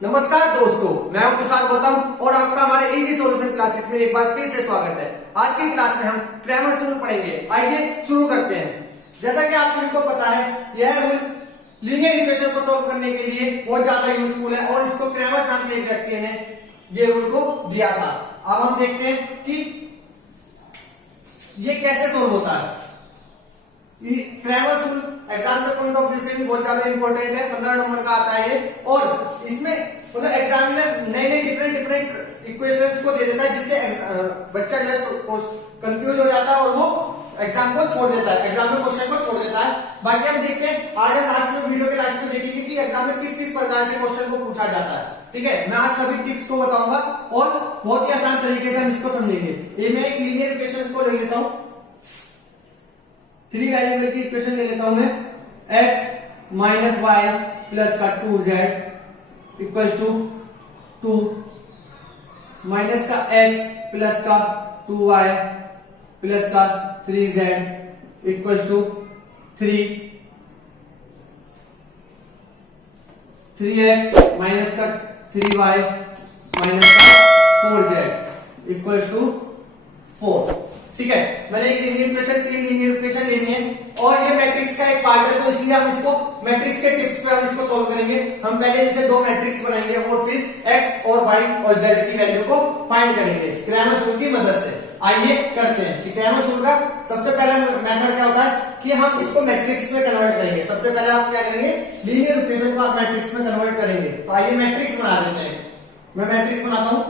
नमस्कार दोस्तों, मैं हूं तुषार गौतम और आपका हमारे इजी सॉल्यूशन क्लासेस में एक बार फिर से स्वागत है। आज की क्लास में हम क्रैमर्स रूल पढ़ेंगे। आइए शुरू करते हैं। जैसा कि आप सभी को पता है, यह रूल लीनियर इक्वेशन को सॉल्व करने के लिए बहुत ज्यादा यूजफुल है और इसको क्रैमर्स नाम के एक व्यक्ति ने ये रूल को दिया था। अब हम देखते हैं कि ये कैसे सोल्व होता है। क्रैमर्स रूल एग्जाम के पॉइंट ऑफ व्यू से भी बहुत ज्यादा इंपॉर्टेंट है। 15 नंबर का आता है ये और इसमें मतलब एग्जामिनर नए नए डिफरेंट इक्वेशंस को दे देता है, जिससे बच्चा जो है कंफ्यूज हो जाता है और वो एग्जाम को छोड़ देता है, एग्जाम में क्वेश्चन को छोड़ देता है। बाकी हम देखते हैं, आज हम लास्ट में वीडियो के लास्ट में देखेंगे कि एग्जाम में किस किस प्रकार से क्वेश्चन को पूछा जाता है। ठीक है, मैं आज सभी टिप्स को बताऊंगा और बहुत ही आसान तरीके से हम इसको समझेंगे। ये मैं एक लीनियर इक्वेशन को ले लेता हूं, 3 वेरिएबल की इक्वेशन ले लेता हूं मैं। x माइनस वाई प्लस का 2z इक्वल्स टू 2 माइनस का x प्लस का 2y प्लस का 3z equals to 3x minus का 3y माइनस का 4z इक्वल्स टू 4। ठीक है, मैंने एक लीनियर इक्वेशन, 3 लीनियर इक्वेशन लेनी है और ये मैट्रिक्स का एक पार्ट है, तो इसलिए हम इसको मैट्रिक्स के टिप्स पे हम इसको सोल्व करेंगे। हम पहले इनसे 2 मैट्रिक्स बनाएंगे और फिर x और y और z की वैल्यू को फाइंड करेंगे क्रैमर्स रूल की मदद से। आइए करते हैं कि क्रैमर्स रूल का सबसे पहला मेथड क्या होता है कि हम इसको मैट्रिक्स में कन्वर्ट करेंगे। सबसे पहले आप क्या करेंगे, लीनियर इक्वेशन को आप मैट्रिक्स में कन्वर्ट करेंगे। तो आइए मैट्रिक्स बना देते हैं। मैं मैट्रिक्स बनाता हूं,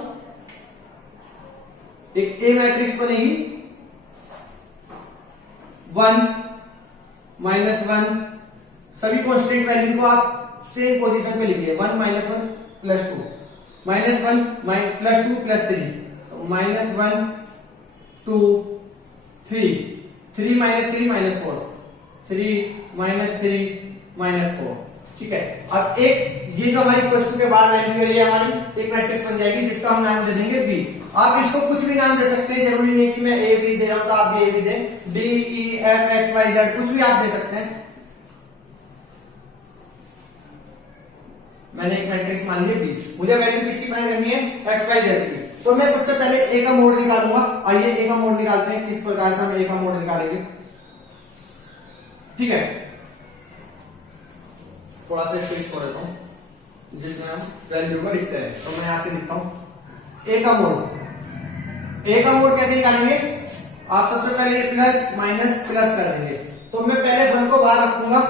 एक ए मैट्रिक्स बनेगी 1 माइनस 1, सभी कांस्टेंट वैल्यू को आप सेम पोजीशन में लिखिए। 1 minus 1 plus 2 minus 1 plus 2 plus 3, तो minus 1 2 3 3 minus 3 minus 4 3 minus 3 minus 4। ठीक है, अब एक ये जो हमारी क्वेश्चन के बाद वैल्यू है, ये हमारी एक मैट्रिक्स बन जाएगी जिसका हम नाम दे देंगे बी। आप इसको कुछ भी नाम दे सकते हैं, जरूरी नहीं कि मैं ए बी दे रहा हूं तो आप भी ए बी दें। D E F X Y Z कुछ भी आप दे सकते हैं। मैंने एक मैट्रिक्स मान लिया बी, मुझे वैल्यू किसकी फाइंड करनी है, एक्स वाई जेड की। तो मैं सबसे पहले ए का मोड निकालूंगा। आइए ए का मोड निकालते हैं, किस प्रकार से हम ए का मोड निकालेंगे। ठीक है, थोड़ा सा स्पेस छोड़ देता हूं जिसमें हम वैल्यू को लिखते हैं। तो मैं यहां से लिखता हूं ए का मोड। ए का मोड कैसे निकालेंगे, आप सबसे पहले प्लस माइनस प्लस कर देंगे। तो मैं पहले 1 को बाहर रखूंगा,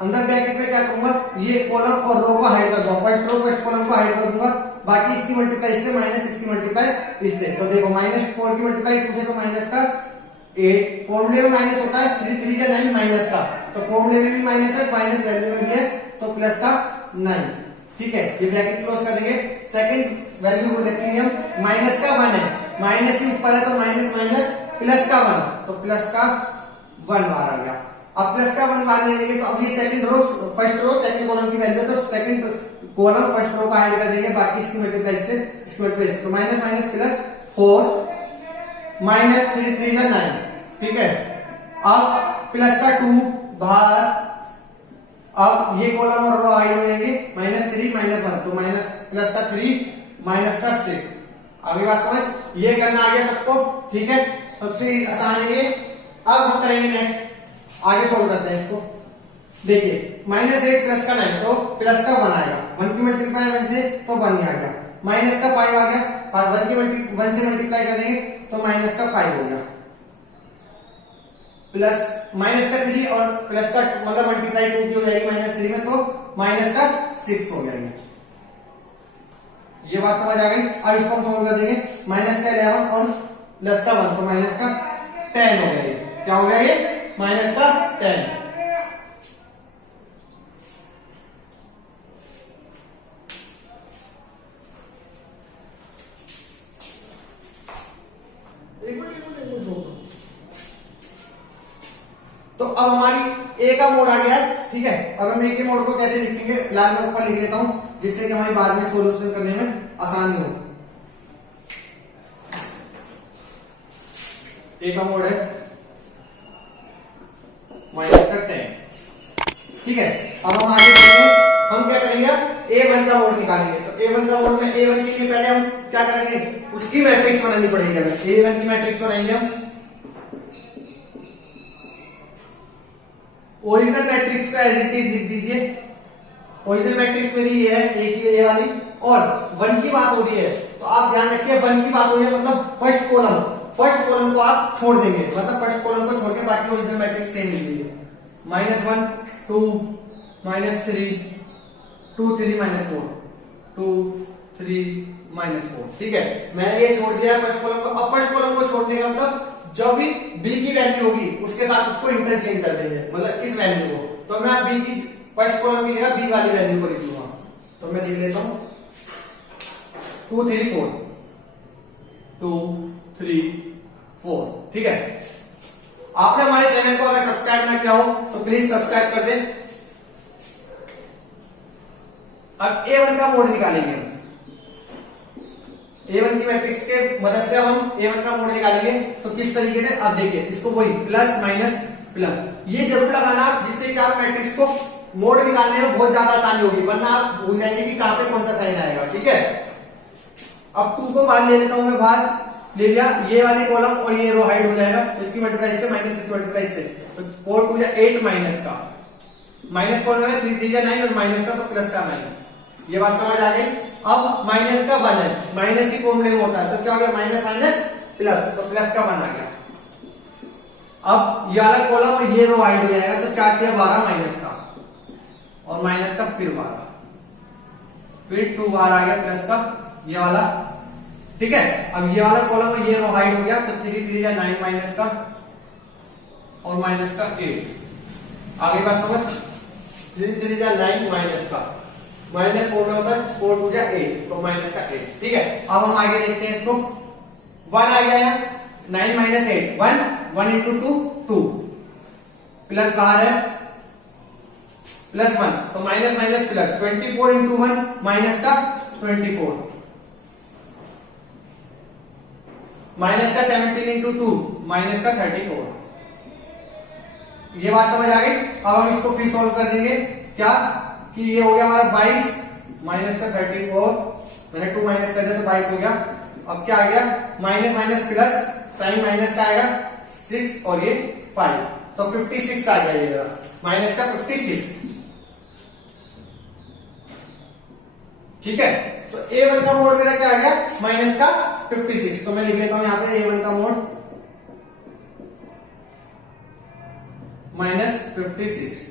अंदर ब्रैकेट में क्या करूंगा, ये कॉलम और रो को हाइड कर दूंगा। फर्स्ट रो फर्स्ट कॉलम को हाइड कर दूंगा, बाकी इसकी मल्टीप्लाई इससे माइनस इसकी मल्टीप्लाई इससे। तो देखो माइनस 4 की मल्टीप्लाई 2 से, तो माइनस का 8। फॉर्मूले में माइनस होता है 3 3 जा 9 माइनस का, तो फॉर्मूले में भी माइनस है, माइनस वैल्यू में भी है, तो प्लस का 9। ठीक है, ये ब्रैकेट क्लोज कर देंगे। सेकंड वैल्यू को देखेंगे हम, माइनस का 1 है, माइनस ही ऊपर है तो माइनस माइनस प्लस का 1, तो प्लस का 1 बाहर आ गया। अब प्लस का 1 बाहर ले लेंगे तो अब ये second row first row second column की वैल्यू है, तो सेकंड कॉलम फर्स्ट रो का ऐड कर देंगे, बाकी इसकी मल्टीप्लाई से इसकी मल्टीप्लाई से, तो माइनस माइनस प्लस 4 माइनस 3 3 जा 9। ठीक है, अब प्लस का 2 बाहर, अब ये कॉलम और रो हाइड हो जाएंगे, माइनस 3 माइनस 1, तो माइनस प्लस का 3 माइनस का 6। आगे बात समझ, ये करना आ गया सबको। ठीक है, सबसे आसान है ये। अब हम करेंगे नेक्स्ट, आगे सोल्व करते हैं इसको। देखिए माइनस 8 प्लस का 9, तो प्लस का 1 आएगा। 1 की मल्टीप्लाई 1 से, तो 1 ही आ गया। माइनस का 5 आ गया, 1 की 1 से मल्टीप्लाई कर देंगे तो माइनस का 5 हो गया। प्लस माइनस का 3 और प्लस का मतलब मल्टीप्लाई 2 की हो जाएगी माइनस 3 में, तो माइनस का 6 हो जाएगी। ये बात समझ आ गई। अब इसको हम सोल्व कर देंगे, माइनस का 11 और प्लस का 1, तो माइनस का 10 हो गया। ये क्या हो गया, ये माइनस का 10। तो अब हमारी ए का मोड आ गया। ठीक है, अब हम ए के मोड को कैसे लिखेंगे, फिलहाल मैं ऊपर लिख लेता हूं जिससे कि हमारी बाद में सॉल्यूशन करने में आसानी हो। ए का मोड है माइनस का 10। ठीक है, अब हम आगे बढ़ेंगे, हम क्या करेंगे, A1 का मोड निकालेंगे। तो A1 का मोड में A1 के लिए पहले हम क्या करेंगे, उसकी मैट्रिक्स बनानी पड़ेगी हमें। A1 की मैट्रिक्स बनाएंगे हम। ओरिजिनल मैट्रिक्स का एज इट इज लिख दीजिए। ओरिजिनल मैट्रिक्स मेरी ये है ए की ए वाली, और 1 की बात हो रही है तो आप ध्यान रखिए 1 की बात हो रही है मतलब फर्स्ट कॉलम को आप छोड़ देंगे, मतलब फर्स्ट कॉलम को छोड़ के बाकी ओरिजिनल मैट्रिक्स सेम लिख दीजिए। -1 2 -3 2 3 -4 2 3 -4। ठीक है, मैंने ये छोड़ दिया फर्स्ट कॉलम को। अब फर्स्ट कॉलम को छोड़ने का मतलब जब भी b की वैल्यू होगी उसके साथ उसको इंटरचेंज कर देंगे, मतलब इस वैल्यू को। तो मैं b की फर्स्ट कॉलम की जगह b वाली वैल्यू को लिख लूंगा। तो मैं लिख लेता हूं 2 3 4 2 3 4। ठीक है, आपने हमारे चैनल को अगर सब्सक्राइब ना किया हो तो प्लीज सब्सक्राइब कर दें। अब A1 का मोड निकालेंगे। A1 की मैट्रिक्स के मदद से हम A1 का मोड निकालेंगे। तो किस तरीके से, अब देखिए इसको वही प्लस माइनस प्लस, ये जरूर लगाना जिससे कि आप मैट्रिक्स को मोड निकालने में बहुत ज्यादा आसानी होगी, वरना आप भूल जाएंगे कि कहां पे कौन सा साइन आएगा। ठीक है, अब 2 को बाहर ले लेता हूं मैं, बाहर ले लिया, ये वाले कॉलम और ये रो हाइड हो जाएगा, इसकी मल्टीप्लाई से माइनस इसकी मल्टीप्लाई से। तो 4 2 8 माइनस का माइनस कॉलम है, 3 3 9 और माइनस का तो प्लस का 9। ये बात समझ आ गई। अब माइनस का 1 है, माइनस ही फॉर्मूले में होता है, तो क्या हो गया माइनस माइनस प्लस, तो प्लस का 1 आ गया। अब ये वाला कॉलम और ये रो हाइड हो जाएगा, तो 4 3 12 माइनस का और माइनस का फिर 12, फिर 2 बाहर आ गया प्लस का ये वाला। ठीक है, अब ये वाला कॉलम और ये रो हाइड हो गया, तो 3 3 9 माइनस का और माइनस का 8। आगे बात समझ, 3 3 9 माइनस का माइनस 4 में होता है 4 2 8, तो माइनस का 8। ठीक है, अब हम आगे देखते हैं इसको। 1 आ गया है, 9 माइनस 8 1 1 इंटू 2 2, प्लस बाहर है प्लस 1, तो minus minus plus 24 into 1 minus का 24, माइनस का 17 इंटू 2 माइनस का 34। ये बात समझ आ गई। अब हम इसको फिर सॉल्व कर देंगे, क्या कि ये हो गया हमारा 22 माइनस का 34, मैंने 2 माइनस कर दिया तो 22 हो गया। अब क्या आ गया, minus minus plus, sign minus का आएगा 6 और ये 5, तो 56 आ गया ये माइनस का 56। ठीक है, तो A1 का मोड मेरा क्या आ गया माइनस का 56। तो मैं लिख लेता हूं यहां पे A1 का मोड -56।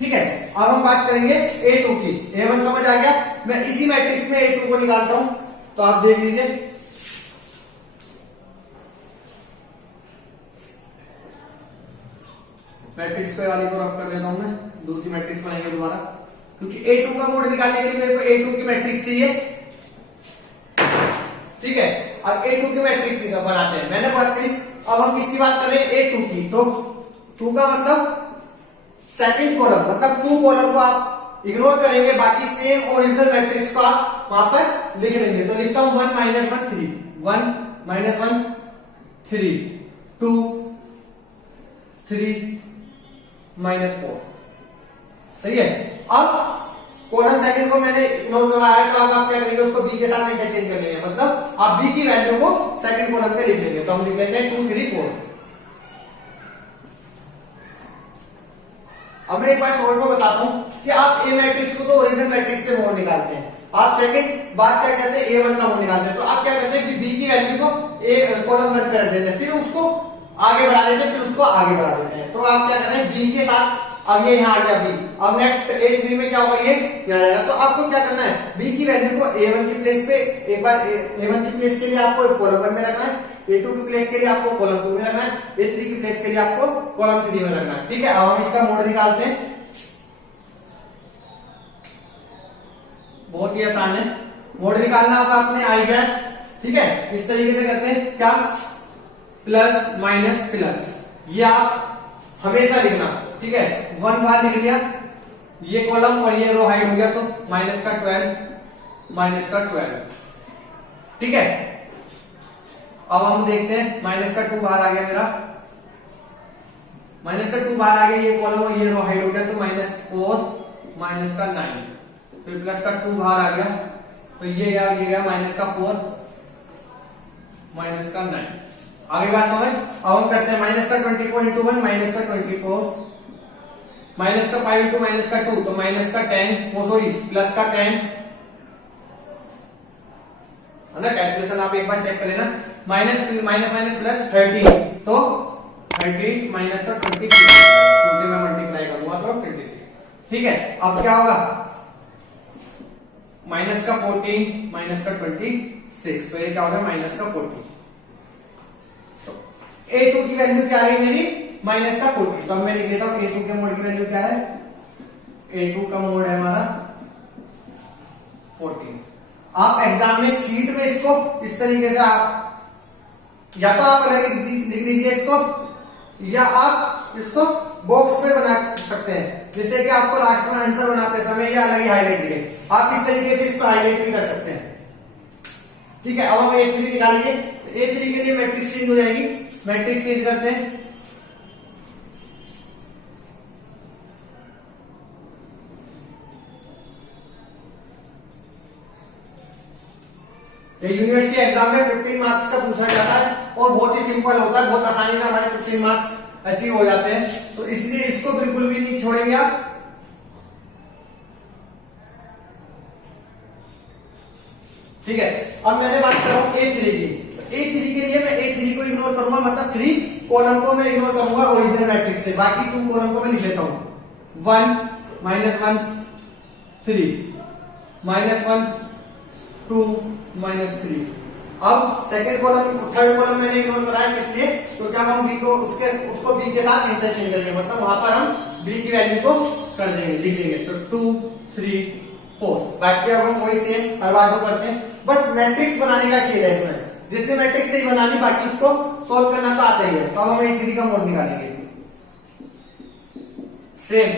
ठीक है, अब हम बात करेंगे A2 की। A1 समझ आ गया, मैं इसी मैट्रिक्स में A2 को निकालता हूं, तो आप देख लीजिए। मैट्रिक्स पे वाली को रफ कर देता हूं मैं, दूसरी मैट्रिक्स बनाएंगे दोबारा, क्योंकि A2 का मोड निकालने के लिए मेरे को A2 की मैट्रिक्स चाहिए। ठीक है, अब A2 की मैट्रिक्स बनाते हैं। मैंने बात करी, अब हम किसकी बात कर रहे हैं A2 की, तो 2 का मतलब सेकंड कॉलम, मतलब 2 कॉलम को आप इग्नोर करेंगे, बाकी सेम ओरिजिनल मैट्रिक्स को आप वहां पर लिख लेंगे। तो लिखता हूं 1 -1 3 1 -1 3 2 3 -4। सही है, अब कॉलम सेकंड को मैंने इग्नोर करवाया, तो अब आप क्या करेंगे, उसको बी के साथ इंटरचेंज कर लेंगे, मतलब आप बी की वैल्यू को सेकंड कॉलम पे लिख लेंगे। तो हम लिख लेते हैं 2 3 4। अब मैं एक बार शॉर्ट में बताता हूं कि आप ए मैट्रिक्स को तो ओरिजिनल मैट्रिक्स से मोड निकालते हैं, आप सेकंड बात क्या करते हैं A1 का मोड निकालते हैं। तो आप क्या करते हैं कि बी की वैल्यू को ए कॉलम 1 पे रख देते हैं, फिर उसको आगे बढ़ा देते हैं, फिर उसको आगे बढ़ा देते हैं। तो आप क्या कर रहे हैं, बी के साथ, अब ये यहाँ आ गया बी, अब नेक्स्ट A3 में क्या होगा, ये यहाँ आएगा। तो आपको क्या करना है, बी की वैल्यू को A1 की प्लेस पे, एक बार A1 की प्लेस के लिए आपको कॉलम 1 में रखना है, A2 की प्लेस के लिए आपको कॉलम 2 में रखना है, A3 की प्लेस के लिए आपको कॉलम 3 में रखना है। ठीक है, अब हम इसका मोड निकालते हैं, बहुत ही आसान है मोड निकालना, अब आपने आ गया। ठीक है, इस तरीके से करते हैं, क्या प्लस माइनस प्लस, ये आप हमेशा लिखना। ठीक है, 1 बाहर लिख लिया, ये कॉलम और ये रो हाइड हो गया, तो माइनस का 12। ठीक है, अब हम देखते हैं, माइनस का 2 बाहर आ गया मेरा, माइनस का 2 बाहर आ गया, ये कॉलम और ये रो हाइड हो गया, तो -4 माइनस का 9। फिर प्लस का 2 बाहर आ गया, तो ये गया माइनस का 4, माइनस का 9। आगे बात समझ। अब हम करते हैं माइनस का 24 इंटू 1 माइनस का 24, माइनस का 5 इंटू माइनस का 2 तो माइनस का 10, वो सॉरी प्लस का 10 है ना। कैलकुलेशन आप एक बार चेक कर लेना। माइनस माइनस प्लस 30 तो 30 माइनस का 26, तो उसे मैं मल्टीप्लाई करूंगा तो 26। ठीक है, अब क्या होगा माइनस का 14 माइनस का 26, तो ये क्या होगा माइनस का 14। तो a2 की वैल्यू क्या है मेरी माइनस का 14। तो अब मैं लिख देता हूं a2 के मोड की वैल्यू क्या है, a2 का मोड है हमारा 14। आप एग्जाम में शीट में इसको इस तरीके से आप या तो आप अलग लिख लीजिए इसको, या आप इसको बॉक्स पे बना सकते हैं, जिससे कि आपको लास्ट में आंसर बनाते समय ये अलग ही हाईलाइट दिखे। आप इस तरीके से इसको हाईलाइट भी कर सकते हैं। ठीक है, अब हम a3 निकालेंगे। a3 के लिए मैट्रिक्स चेंज हो जाएगी, मैट्रिक्स चेंज करते हैं। यूनिवर्सिटी एग्जाम में 15 मार्क्स का पूछा जाता है और बहुत ही सिंपल होता है, बहुत आसानी से हमारे 15 मार्क्स अचीव हो जाते हैं। तो इसलिए इसको बिल्कुल भी नहीं छोड़ेंगे आप। ठीक है, अब मैंने बात कर रहा हूं a3 की। a3 के लिए मैं a3 को इग्नोर करूंगा, मतलब 3 कॉलम को मैं इग्नोर करूंगा ओरिजिनल मैट्रिक्स से, बाकी 2 कॉलम को मैं लिख लेता हूं। 1 -1 3 -1 2 -3। अब सेकंड कॉलम थर्ड कॉलम मैंने इग्नोर कराया, इसलिए तो क्या हम b को उसको b के साथ इंटरचेंज करेंगे, मतलब वहां पर हम b की वैल्यू को कर देंगे, लिख देंगे। तो 2 3 4। बाकी अब हम वही सेम हर बार को करते हैं, बस मैट्रिक्स बनाने का खेल है इसमें। जिसने मैट्रिक्स सही बनानी, बाकी उसको सोल्व करना तो आता ही है। तो हम a3 का मोड निकालेंगे। सेम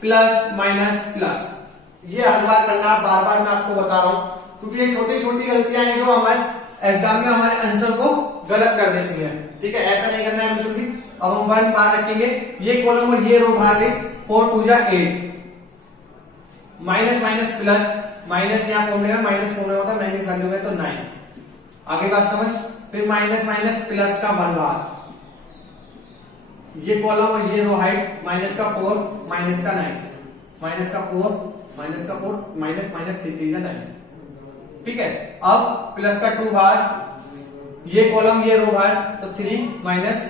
प्लस माइनस प्लस, ये हर बार करना, बार बार मैं आपको बता रहा हूं, क्योंकि ये छोटी छोटी गलतियां हैं जो हमारे एग्जाम में हमारे आंसर को गलत कर देती हैं। ठीक है, ऐसा नहीं करना है बिल्कुल भी। अब हम 1 बाहर रखेंगे, ये कॉलम और ये रो बाहर गई, 4 2 जा 8, माइनस माइनस प्लस, माइनस यहाँ फॉर्मूले में माइनस फॉर्मूला होता है, माइनस वैल्यू में तो 9। आगे बात समझ। फिर माइनस माइनस प्लस का 1 बार, ये कॉलम और ये रो हाइट, माइनस का 4 माइनस का 9, माइनस का 4 माइनस का 4 माइनस माइनस 3 3 9। ठीक है, अब प्लस का 2 बार, ये कॉलम ये रो बार, तो 3 माइनस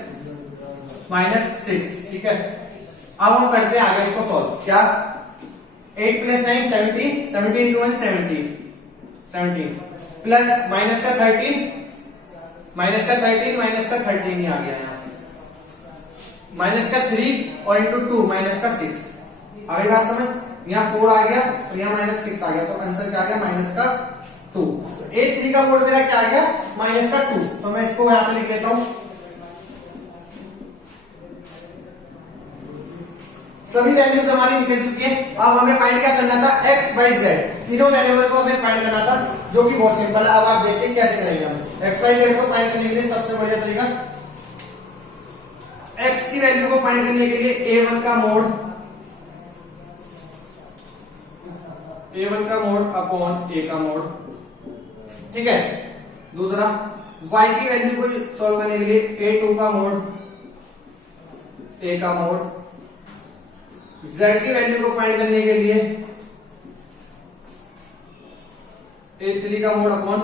माइनस 6। ठीक है, अब हम करते हैं आगे इसको सॉल्व। क्या 8 + 9 17, 17 into 1 17 प्लस माइनस का 13 माइनस का 13 ही आ गया यहाँ, माइनस का 3 और इंटू 2 माइनस का 6। आगे बात समझ। यहाँ 4 आ गया तो यहाँ माइनस 6 आ गया, तो आंसर क्या आ गया माइनस का 2। तो a3 का मोड मेरा क्या आ गया माइनस का 2। तो मैं इसको यहाँ पे लिख लेता हूं। सभी वैल्यूज हमारी निकल चुकी है। अब हमें फाइंड क्या करना था, x y z तीनों वेरिएबल को हमें फाइंड करना था, जो कि बहुत सिंपल है। अब आप देखिए कैसे करेंगे हम x y z को फाइंड करने के लिए। सबसे बढ़िया तरीका, x की वैल्यू को फाइंड करने के लिए a1 का मोड अपॉन a का मोड। ठीक है, दूसरा y की वैल्यू को सॉल्व करने के लिए a2 का मोड a का मोड, z की वैल्यू को फाइंड करने के लिए a3 का मोड अपॉन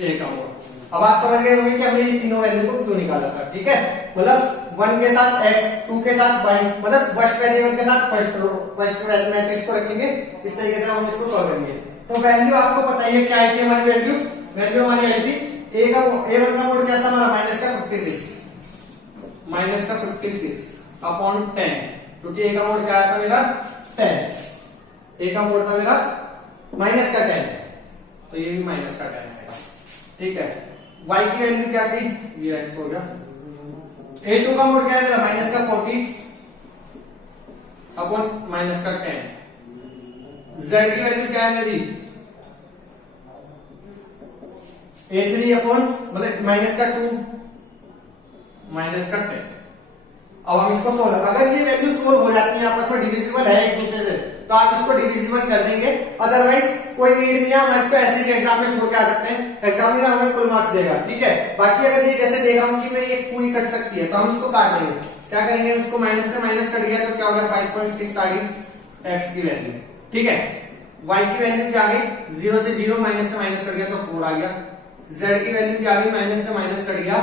a का मोड। अब आप समझ गए होंगे कि हमने ये तीनों वैल्यू को क्यों निकाला था। ठीक है, मतलब 1 के साथ x, 2 के साथ y, मतलब फर्स्ट वेरिएबल के साथ फर्स्ट मैट्रिक्स को रखेंगे। इस तरीके से हम इसको सॉल्व करेंगे। तो वैल्यू आपको पता ही है क्या आई थी हमारी वैल्यू हमारी आई थी a1 का मोड क्या था हमारा माइनस का 56 अपॉन 10, क्योंकि a का मोड क्या आया था मेरा 10, a का मोड था मेरा माइनस का 10, तो ये भी माइनस का 10 आएगा। ठीक है, y की वैल्यू क्या थी, ये x हो गया। a2 का मोड क्या है मेरा माइनस का 40 अपॉन माइनस का 10, z की वैल्यू क्या है मेरी a3 अपॉन मतलब माइनस का 2 माइनस का 10। अब हम इसको सोल्व, अगर ये वैल्यू सोल्व हो जाती है आपस में डिविजिबल है एक दूसरे से तो आप इसको डिविजिबल कर देंगे, अदरवाइज कोई नीड नहीं है, हम इसको ऐसे भी एग्जाम में छोड़ के आ सकते हैं, एग्जामिनर हमें फुल मार्क्स देगा, ठीक है। बाकी अगर ये जैसे देख रहा हूं कि मैं ये पूरी कट सकती है तो हम इसको काट देंगे, क्या करेंगे उसको माइनस से माइनस कट गया तो क्या हो गया 5.6 आ गई x की वैल्यू, ठीक है। y की वैल्यू क्या आ गई 0 से 0 माइनस से माइनस कट गया तो 4 आ गया, z की वैल्यू क्या आ गई माइनस से माइनस कट गया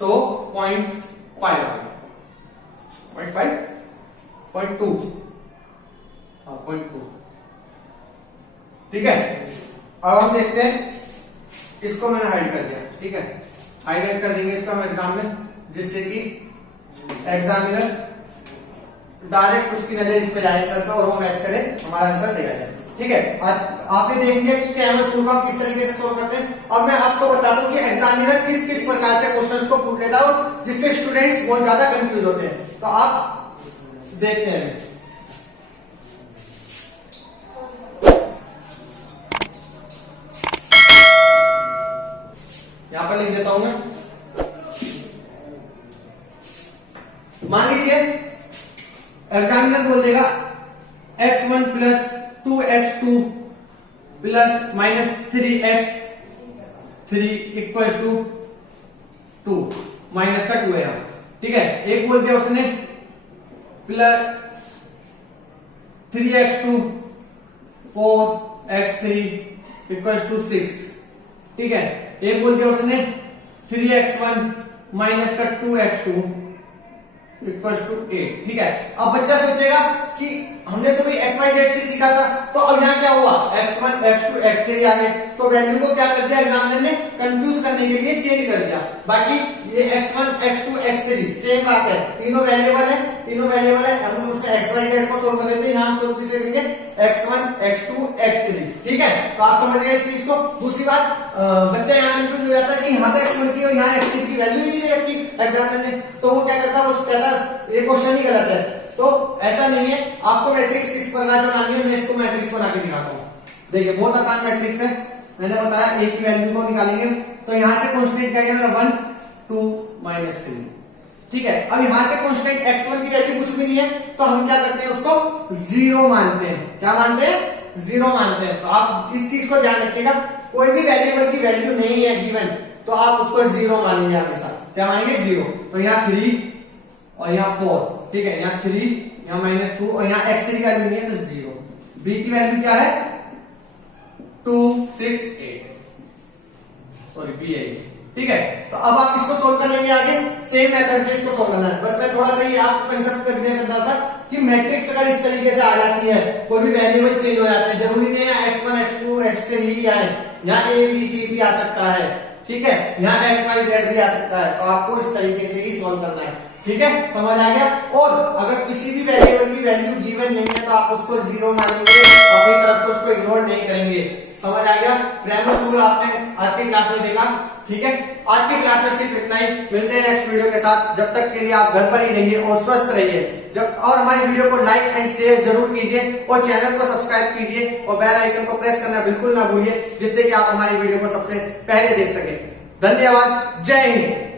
तो 0.5 आ गया, 0.2, ठीक है। अब हम देखते हैं, इसको मैंने हाइड कर दिया, ठीक है, हाईलाइट कर देंगे इसको हम एग्जाम में, जिससे कि एग्जामिनर डायरेक्ट उसकी नजर इस पे जाए आंसर पे और वो मैच करे, हमारा आंसर सही आ जाए, ठीक है। आज आपने देख लिया कि कैमरा स्कूल का किस तरीके से सोल्व करते हैं। अब मैं आपको बताता हूँ कि एग्जामिनर किस किस प्रकार से क्वेश्चंस को पूछ लेता है और जिससे स्टूडेंट्स बहुत ज्यादा कंफ्यूज होते हैं, तो आप देखते हैं। यहां पर लिख देता हूं मैं, मान लीजिए एग्जामिनर बोल देगा x1 plus 2x2 plus minus 3x3 equal to 2, minus का 2 है यहां, ठीक है। एक बोल दिया उसने plus 3x2 4x3 equal to 6, ठीक है। एक बोल दिया उसने 3x1 माइनस का 2x2 इक्वल टू 8, ठीक है। अब बच्चा सोचेगा कि हमने तो एक्स वाई जेड से सीखा था, तो अब यहाँ क्या हुआ x1 x2 x3 आ गए, तो वैल्यू को क्या कर दिया एग्जामिनर ने कंफ्यूज करने के लिए चेंज कर दिया। बाकी ये x1 x2 x3 सेम बात है, तीनों वेरिएबल है, हम उसमें x y z को सोल्व कर लेते हैं, यहाँ हम सोल्व किसे करेंगे x1 x2 x3, ठीक है। तो आप समझ गए इस चीज को। दूसरी बात, बच्चा यहाँ कंफ्यूज हो जाता है कि यहाँ तो x1 की और यहाँ x3 की वैल्यू ही नहीं रखी एग्जामिनर ने, तो वो क्या करता है, वो कहता है ये क्वेश्चन ही गलत है। तो ऐसा नहीं है, आपको मैट्रिक्स किस प्रकार से बनानी है मैं इसको मैट्रिक्स बना के दिखाता हूँ। देखिए बहुत आसान मैट्रिक्स है, मैंने बताया a की वैल्यू को निकालेंगे, तो यहां से कांस्टेंट क्या है 1 2 -3, ठीक है। अब यहां से कांस्टेंट x1 की वैल्यू कुछ भी नहीं है, तो हम क्या करते हैं उसको 0 मानते हैं, क्या मानते हैं 0 मानते हैं। तो आप इस चीज को ध्यान रखिएगा, कोई भी वेरिएबल की वैल्यू नहीं है गिवन तो आप उसको 0 मानेंगे हमेशा, क्या मानेंगे 0। तो यहाँ 3 और यहाँ 4, ठीक है, यहाँ 3 यहाँ -2 और यहाँ x3 की वैल्यू नहीं है तो 0। b की वैल्यू क्या है 2 6 8, सॉरी b है, ठीक है। तो अब आप इसको सोल्व कर लेंगे आगे, सेम मेथड से इसको सोल्व करना है। बस मैं थोड़ा सा ये आपको कंसेप्ट कर दिया करता था कि मैट्रिक्स अगर इस तरीके से आ जाती है, कोई भी वेरिएबल चेंज हो जाते हैं, जरूरी नहीं है x1 x2 x3 ही आए, यहाँ a b c भी आ सकता है, ठीक है, यहाँ x y z भी आ सकता है। तो आपको इस तरीके से ही सोल्व करना है, ठीक है, समझ आ गया। और अगर किसी भी वेरिएबल की वैल्यू गिवन नहीं है तो आप उसको 0 मानेंगे, अपनी तरफ से उसको इग्नोर नहीं करेंगे, समझ आ गया। ग्रामर रूल आपने आज की क्लास में देखा, ठीक है। आज की क्लास में सिर्फ इतना ही, मिलते हैं नेक्स्ट वीडियो के साथ। जब तक के लिए आप घर पर ही रहिए और स्वस्थ रहिए। और हमारी वीडियो को लाइक एंड शेयर जरूर कीजिए और चैनल को सब्सक्राइब कीजिए और बेल आइकन को प्रेस करना बिल्कुल ना भूलिए, जिससे कि आप हमारी वीडियो को सबसे पहले देख सके। धन्यवाद, जय हिंद।